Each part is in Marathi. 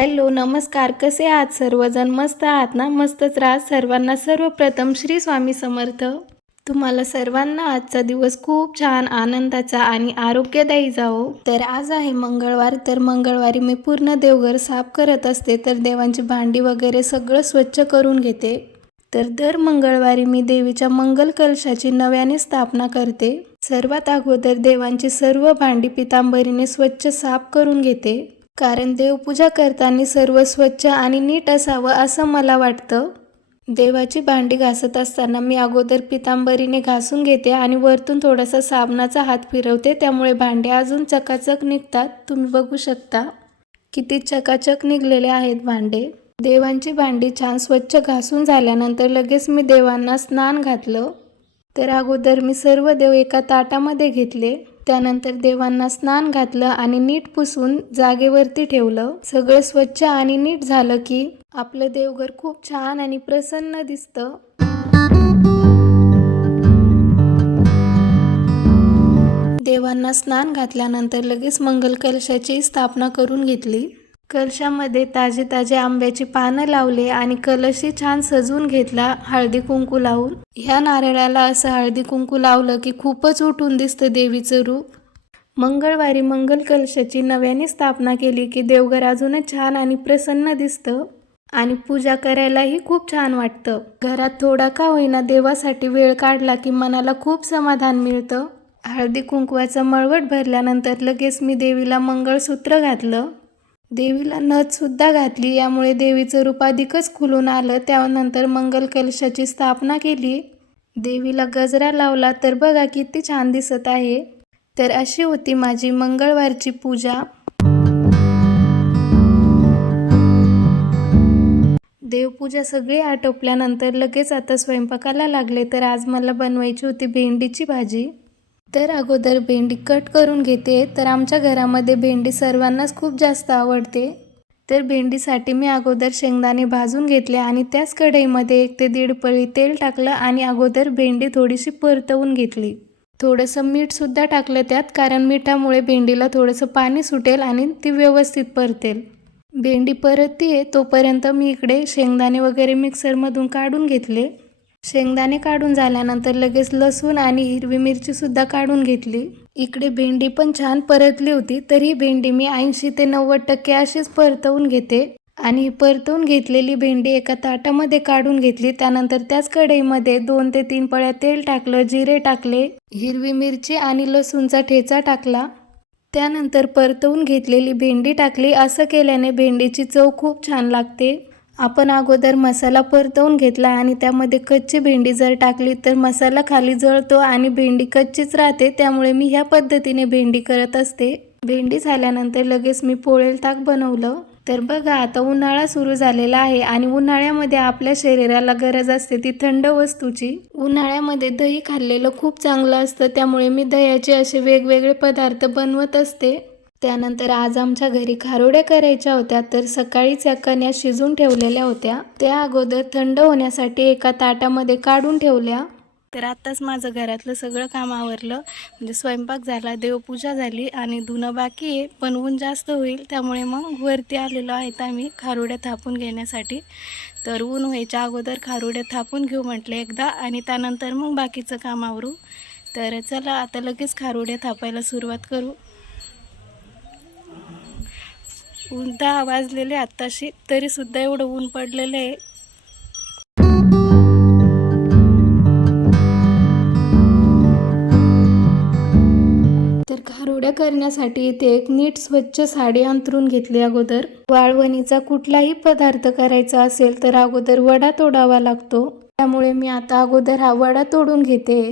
हॅलो, नमस्कार. कसे आहात सर्वजण? मस्त आहात ना? मस्तच राहा. सर्वांना सर्वप्रथम श्री स्वामी समर्थ. तुम्हाला सर्वांना आजचा दिवस खूप छान, आनंदाचा आणि आरोग्यदायी जावो. तर आज आहे मंगळवार. तर मंगळवारी मी पूर्ण देवघर साफ करत असते. तर देवांची भांडी वगैरे सगळं स्वच्छ करून घेते. तर दर मंगळवारी मी देवीच्या मंगल कलशाची नव्याने स्थापना करते. सर्वात अगोदर देवांची सर्व भांडी पितांबरीने स्वच्छ साफ करून घेते. कारण देवपूजा करताना सर्व स्वच्छ आणि नीट असावं असं मला वाटतं. देवाची भांडी घासत असताना मी अगोदर पितांबरीने घासून घेते आणि वरतून थोडासा साबणाचा हात फिरवते. त्यामुळे भांडे अजून चकाचक निघतात. तुम्ही बघू शकता किती चकाचक निघलेले आहेत भांडे. देवांची भांडी छान स्वच्छ घासून झाल्यानंतर लगेच मी देवांना स्नान घातलं. तर अगोदर मी सर्व देव एका ताटामध्ये घेतले. त्यानंतर देवांना स्नान घातलं आणि नीट पुसून जागेवरती ठेवलं. सगळं स्वच्छ आणि नीट झालं की आपलं देवघर खूप छान आणि प्रसन्न दिसतं. देवांना स्नान घातल्यानंतर लगेच मंगल कलशाची स्थापना करून घेतली. कलशामध्ये ताजे ताजे आंब्याची पानं लावले आणि कलशही छान सजवून घेतला हळदी कुंकू लावून. ह्या नारळाला असं हळदी कुंकू लावलं की खूपच उठून दिसतं देवीचं रूप. मंगळवारी मंगल कलशाची नव्याने स्थापना केली की देवघर अजूनच छान आणि प्रसन्न दिसतं आणि पूजा करायलाही खूप छान वाटतं. घरात थोडा का होईना देवासाठी वेळ काढला की मनाला खूप समाधान मिळतं. हळदी कुंकवाचा मळवट भरल्यानंतर लगेच मी देवीला मंगळसूत्र घातलं. देवीला नथ सुद्धा घातली. यामुळे देवीचं रूप अधिकच खुलून आलं. त्यानंतर मंगल कलशाची स्थापना केली. देवीला गजरा लावला तर बघा किती छान दिसत आहे. तर अशी होती माझी मंगळवारची पूजा. देवपूजा सगळी आटोपल्यानंतर लगेच आता स्वयंपाकाला लागले. तर आज मला बनवायची होती भेंडीची भाजी. तर अगोदर भेंडी कट करून घेते. तर आमच्या घरामध्ये भेंडी सर्वांनाच खूप जास्त आवडते. तर भेंडीसाठी मी अगोदर शेंगदाणे भाजून घेतले आणि त्याच कढईमध्ये 1 ते 1.5 पळी तेल टाकलं आणि अगोदर भेंडी थोडीशी परतवून घेतली. थोडंसं मीठसुद्धा टाकलं त्यात, कारण मिठामुळे भेंडीला थोडंसं पाणी सुटेल आणि ती व्यवस्थित परतेल. भेंडी परतते तोपर्यंत मी इकडे शेंगदाणे वगैरे मिक्सरमधून काढून घेतले. शेंगदाणे काढून झाल्यानंतर लगेच लसूण आणि हिरवी मिरची सुद्धा काढून घेतली. इकडे भेंडी पण छान परतली होती. तर ही भेंडी मी 80 ते 90% अशीच परतवून घेते आणि परतवून घेतलेली भेंडी एका ताटामध्ये काढून घेतली. त्यानंतर त्याच कढईमध्ये 2 ते 3 पळ्या तेल टाकलं, जिरे टाकले, हिरवी मिरची आणि लसूणचा ठेचा टाकला. त्यानंतर परतवून घेतलेली भेंडी टाकली. असं केल्याने भेंडीची चव खूप छान लागते. आपण अगोदर मसाला परतवून घेतला आणि त्यामध्ये कच्ची भेंडी जर टाकली तर मसाला खाली जळतो आणि भेंडी कच्चीच राहते. त्यामुळे मी ह्या पद्धतीने भेंडी करत असते. भेंडी झाल्यानंतर लगेच मी पोळेल ताक बनवलं. तर बघा आता उन्हाळा सुरू झालेला आहे आणि उन्हाळ्यामध्ये आपल्या शरीराला गरज असते ती थंड वस्तूची. उन्हाळ्यामध्ये दही खाल्लेलं खूप चांगलं असतं. त्यामुळे मी दह्याचे असे वेगवेगळे पदार्थ बनवत असते. त्यानंतर आज आमच्या घरी खारोड्या करायच्या होत्या. तर सकाळीच या कण्या शिजून ठेवलेल्या होत्या. त्या अगोदर थंड होण्यासाठी एका ताटामध्ये काढून ठेवल्या. तर आत्ताच माझं घरातलं सगळं काम आवरलं. म्हणजे स्वयंपाक झाला, देवपूजा झाली आणि धुणं बाकी आहे. पण ऊन जास्त होईल त्यामुळे मग वरती आलेलो आहेत आम्ही खारोड्या थापून घेण्यासाठी. तर ऊन व्हायच्या अगोदर खारोड्या थापून घेऊ म्हटले एकदा आणि त्यानंतर मग बाकीचं काम आवरू. तर चला आता लगेच खारोड्या थापायला सुरुवात करू. 10 वाजलेले आत्ताशी, तरी सुद्धा एवढं ऊन पडलेलं आहे. तर खारोड्या करण्यासाठी इथे एक नीट स्वच्छ साडी अंथरून घेतली. अगोदर वाळवणीचा कुठलाही पदार्थ करायचा असेल तर अगोदर वडा तोडावा लागतो. त्यामुळे मी आता अगोदर हा वडा तोडून घेते.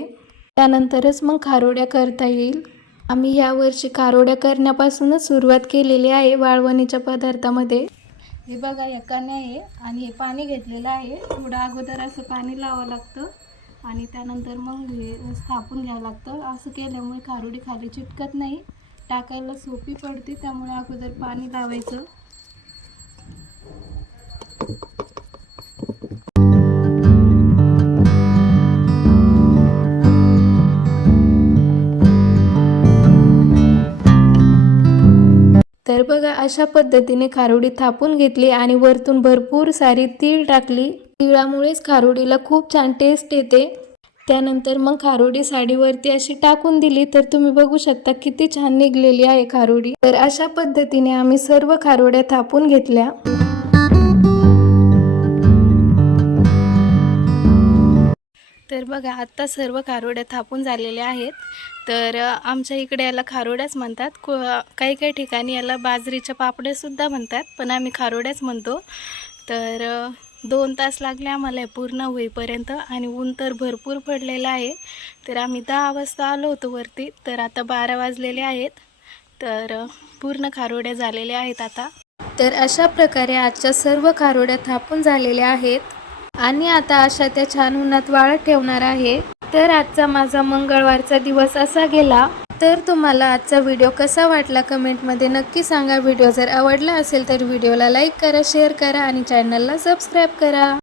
त्यानंतरच मग खारोड्या करता येईल. आम्ही यावर्षी खारोड्या करण्यापासूनच सुरुवात केलेली आहे वाळवणीच्या पदार्थामध्ये. हे बघा या कण्या आहे आणि हे पाणी घेतलेलं आहे. थोडं अगोदर असं पाणी लावावं लागतं आणि त्यानंतर मग हे स्थापून घ्यावं लागतं. असं केल्यामुळे खारोडी खाली चिटकत नाही, टाकायला सोपी पडते. त्यामुळे अगोदर पाणी लावायचं. तर बघा अशा पद्धतीने खारोडी थापून घेतली आणि वरतून भरपूर सारी तीळ टाकली. तिळामुळेच खारोडीला खूप छान टेस्ट येते. त्यानंतर मग खारोडी साडीवरती अशी टाकून दिली तर तुम्ही बघू शकता किती छान निघलेली आहे खारोडी. तर अशा पद्धतीने आम्ही सर्व खारोड्या थापून घेतल्या. तर बघा आता सर्व खारोड्या थापून झालेल्या आहेत. तर आमच्या इकडे याला खारोड्याच म्हणतात. काही काही ठिकाणी याला बाजरीच्या पापड्यासुद्धा म्हणतात, पण आम्ही खारोड्याच म्हणतो. तर 2 तास लागले आम्हाला पूर्ण होईपर्यंत आणि ऊन तर भरपूर पडलेलं आहे. तर आम्ही 10 वाजता आलो होतो वरती, तर आता 12 वाजलेले आहेत. तर पूर्ण खारोड्या झालेल्या आहेत आता. तर अशा प्रकारे आजच्या सर्व खारोड्या थापून झालेल्या आहेत आणि आता अशा त्या छान उन्हात वाळत ठेवणार आहे. तर आजचा माझा मंगळवारचा दिवस असा गेला. तर तुम्हाला आजचा व्हिडिओ कसा वाटला कमेंटमध्ये नक्की सांगा. व्हिडिओ जर आवडला असेल तर व्हिडिओला लाईक करा, शेअर करा आणि चॅनलला सबस्क्राईब करा.